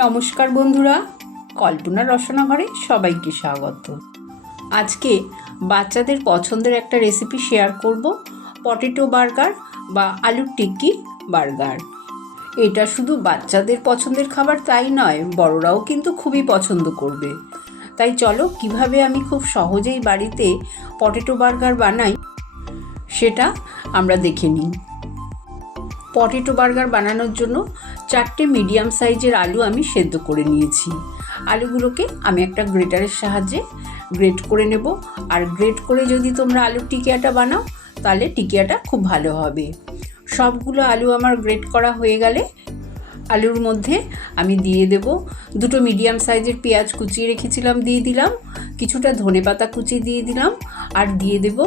নমস্কার বন্ধুরা, কল্পনা রসনা ঘরে সবাইকে স্বাগত। আজকে বাচ্চাদের পছন্দের একটা রেসিপি শেয়ার করব, পটেটো বার্গার বা আলুর টিক্কি বার্গার। এটা শুধু বাচ্চাদের পছন্দের খাবার তাই নয়, বড়রাও কিন্তু খুবই পছন্দ করবে। তাই চলো কিভাবে আমি খুব সহজেই বাড়িতে পটেটো বার্গার বানাই সেটা আমরা দেখে নিই। পটেটো বার্গার বানানোর জন্য 4টে মিডিয়াম সাইজের আলু আমি সেদ্ধ করে নিয়েছি। আলুগুলোকে আমি একটা গ্রেটারের সাহায্যে গ্রেট করে নেব। আর গ্রেট করে যদি তোমরা আলুর টিকিয়াটা বানাও তাহলে টিকিয়াটা খুব ভালো হবে। সবগুলো আলু আমার গ্রেট করা হয়ে গেলে আলুর মধ্যে আমি দিয়ে দেব 2টো মিডিয়াম সাইজের পেঁয়াজ কুচিয়ে রেখেছিলাম, দিয়ে দিলাম কিছুটা ধনেপাতা কুচি, দিয়ে দিলাম আর দিয়ে দেব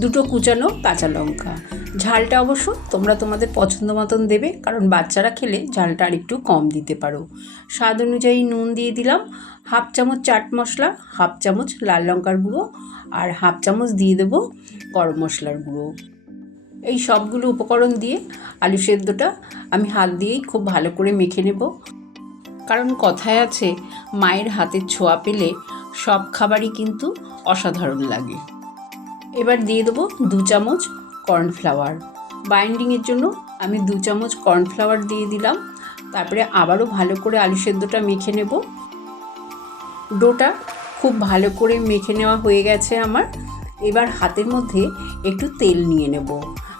2টো কুচানো কাঁচা লঙ্কা। ঝালটা অবশ্য তোমরা তোমাদের পছন্দ মতন দেবে, কারণ বাচ্চারা খেলে ঝালটা আর একটু কম দিতে পারো। স্বাদ অনুযায়ী নুন দিয়ে দিলাম, 1/2 চামচ চাট মশলা, 1/2 চামচ লাল লঙ্কার গুঁড়ো আর 1/2 চামচ দিয়ে দেবো গরম মশলার গুঁড়ো। এই সবগুলো উপকরণ দিয়ে আলু সেদ্ধটা আমি হাত দিয়েই খুব ভালো করে মেখে নেব, কারণ কথায় আছে মায়ের হাতের ছোঁয়া পেলে সব খাবারই কিন্তু অসাধারণ লাগে। এবার দিয়ে দেবো 2 চামচ কর্নফ্লাওয়ার। বাইন্ডিংয়ের জন্য আমি 2 চামচ কর্নফ্লাওয়ার দিয়ে দিলাম। তারপরে আবারও ভালো করে আলু সেদ্ধটা মেখে নেব। ডোটা খুব ভালো করে মেখে নেওয়া হয়ে গেছে আমার। এবার হাতের মধ্যে একটু তেল নিয়ে নেব,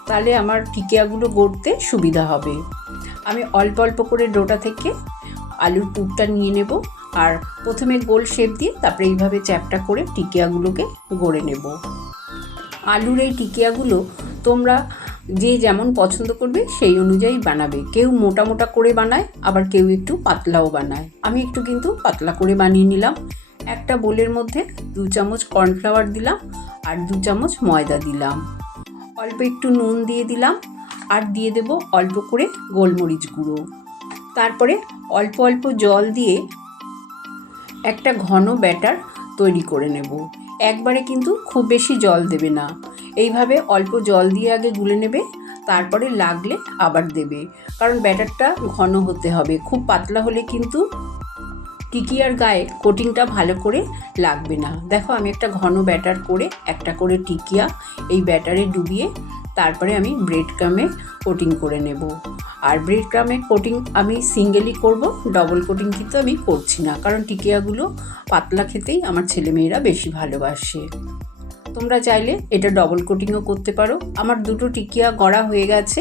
তাহলে আমার টিকিয়াগুলো গড়তে সুবিধা হবে। আমি অল্প অল্প করে ডোটা থেকে আলুর পুরটা নিয়ে নেব আর প্রথমে গোল শেপ দিয়ে তারপরে এইভাবে চ্যাপটা করে টিকিয়াগুলোকে গড়ে নেব। আলুর এই টিকিয়াগুলো তোমরা যে যেমন পছন্দ করবে সেই অনুযায়ী বানাবে। কেউ মোটা মোটা করে বানায়, আবার কেউ একটু পাতলাও বানায়। আমি একটু কিন্তু পাতলা করে বানিয়ে নিলাম। একটা বোলের মধ্যে 2 চামচ কর্নফ্লাওয়ার দিলাম আর 2 চামচ ময়দা দিলাম। অল্প একটু নুন দিয়ে দিলাম আর দিয়ে দেব অল্প করে গোলমরিচ গুঁড়ো। তারপরে অল্প অল্প জল দিয়ে একটা ঘন ব্যাটার তৈরি করে নেব। একবারে কিন্তু খুব বেশি জল দেবে না, এইভাবে অল্প জল দিয়ে আগে গুলে নেবে, তারপরে লাগলে আবার দেবে, কারণ ব্যাটারটা ঘন হতে হবে। খুব পাতলা হলে কিন্তু টিকিয়ার গায়ে কোটিংটা ভালো করে লাগবে না। দেখো আমি একটা ঘন ব্যাটার করে একটা করে টিকিয়া এই ব্যাটারে ডুবিয়ে তারপরে আমি ব্রেড ক্রামে কোটিং করে নেব। আর ব্রেড ক্রামে কোটিং আমি সিঙ্গেলই করব, ডবল কোটিং কিন্তু আমি করছি না, কারণ টিকিয়াগুলো পাতলা খেতেই আমার ছেলেমেয়েরা বেশি ভালোবাসে। তোমরা চাইলে এটা ডবল কোটিংও করতে পারো। আমার 2টো টিকিয়া গড়া হয়ে গেছে।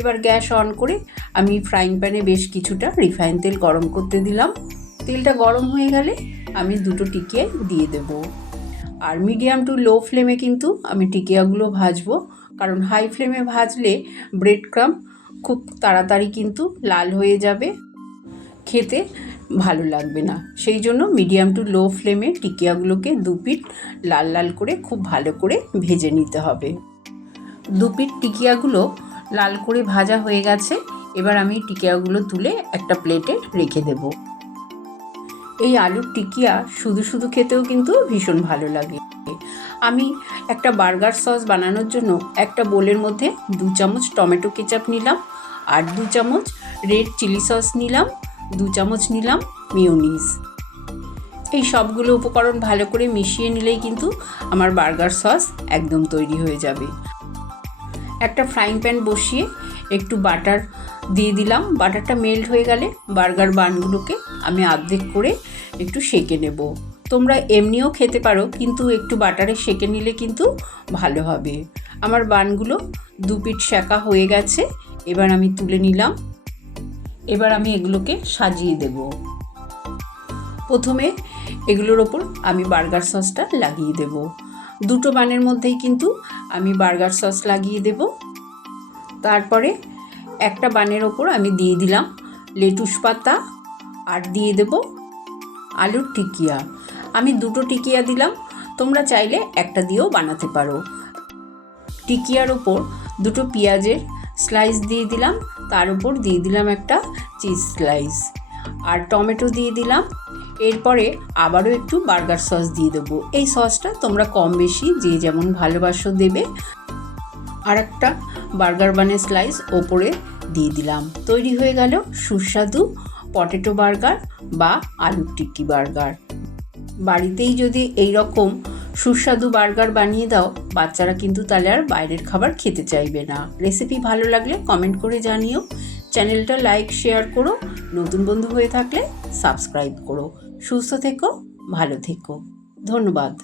এবার গ্যাস অন করে আমি ফ্রাইং প্যানে বেশ কিছুটা রিফাইন তেল গরম করতে দিলাম। তেলটা গরম হয়ে গেলে আমি 2টো টিকিয়া দিয়ে দেব। আর মিডিয়াম টু লো ফ্লেমে কিন্তু আমি টিকিয়াগুলো ভাজবো, কারণ হাই ফ্লেমে ভাজলে ব্রেড ক্রাম খুব তাড়াতাড়ি কিন্তু লাল হয়ে যাবে, খেতে ভালো লাগবে না। সেই জন্য মিডিয়াম টু লো ফ্লেমে টিকিয়াগুলোকে 2 পিঠ লাল লাল করে খুব ভালো করে ভেজে নিতে হবে। 2 পিঠ টিকিয়াগুলো লাল করে ভাজা হয়ে গেছে। এবার আমি টিকিয়াগুলো তুলে একটা প্লেটে রেখে দেব। এই আলুর টিকিয়া শুধু শুধু খেতেও কিন্তু ভীষণ ভালো লাগে। আমি একটা বার্গার সস বানানোর জন্য একটা বোলের মধ্যে 2 চামচ টমেটো কেচাপ নিলাম আর 2 চামচ রেড চিলি সস নিলাম, 2 চামচ নিলাম মেয়োনিজ। এই সবগুলো উপকরণ ভালো করে মিশিয়ে নিলেই কিন্তু আমার বার্গার সস একদম তৈরি হয়ে যাবে। একটা ফ্রাইং প্যান বসিয়ে একটু বাটার দিয়ে দিলাম। বাটারটা মেল্ট হয়ে গেলে বার্গার বানগুলোকে আমি অর্ধেক করে একটু সেঁকে নেব। তোমরা এমনিও খেতে পারো, কিন্তু একটু বাটারে সেঁকে নিলে কিন্তু ভালো হবে। আমার বানগুলো 2 পিঠ সেঁকা হয়ে গেছে। এবার আমি তুলে নিলাম। এবার আমি এগুলোকে সাজিয়ে দেব। প্রথমে এগুলোর ওপর আমি বার্গার সসটা লাগিয়ে দেব। 2টো বানের মধ্যেই কিন্তু আমি বার্গার সস লাগিয়ে দেব। তারপরে একটা বানের ওপর আমি দিয়ে দিলাম লেটুস পাতা আর দিয়ে দেব আলুর টিকিয়া। আমি 2টো টিকিয়া দিলাম, তোমরা চাইলে একটা দিয়েও বানাতে পারো। টিকিয়ার ওপর 2টো পেঁয়াজের স্লাইস দিয়ে দিলাম, তার উপর দিয়ে দিলাম একটা চিজ স্লাইস আর টমেটো দিয়ে দিলাম। এরপরে আবারও একটু বার্গার সস দিয়ে দেবো। এই সসটা তোমরা কম বেশি যে যেমন ভালোবাসো দেবে। আর একটা বার্গার বানের স্লাইস ওপরে দিয়ে দিলাম। তৈরি হয়ে গেল সুস্বাদু পটেটো বার্গার বা আলুর টিক্কি বার্গার। বাড়িতেই যদি এই রকম সুস্বাদু বার্গার বানিয়ে দাও, বাচ্চারা কিন্তু তাহলে আর বাইরের খাবার খেতে চাইবে না। রেসিপি ভালো লাগলে কমেন্ট করে জানিও। চ্যানেলটা লাইক শেয়ার করো, নতুন বন্ধু হয়ে থাকলে সাবস্ক্রাইব করো। সুস্থ থেকো, ভালো থেকো। ধন্যবাদ।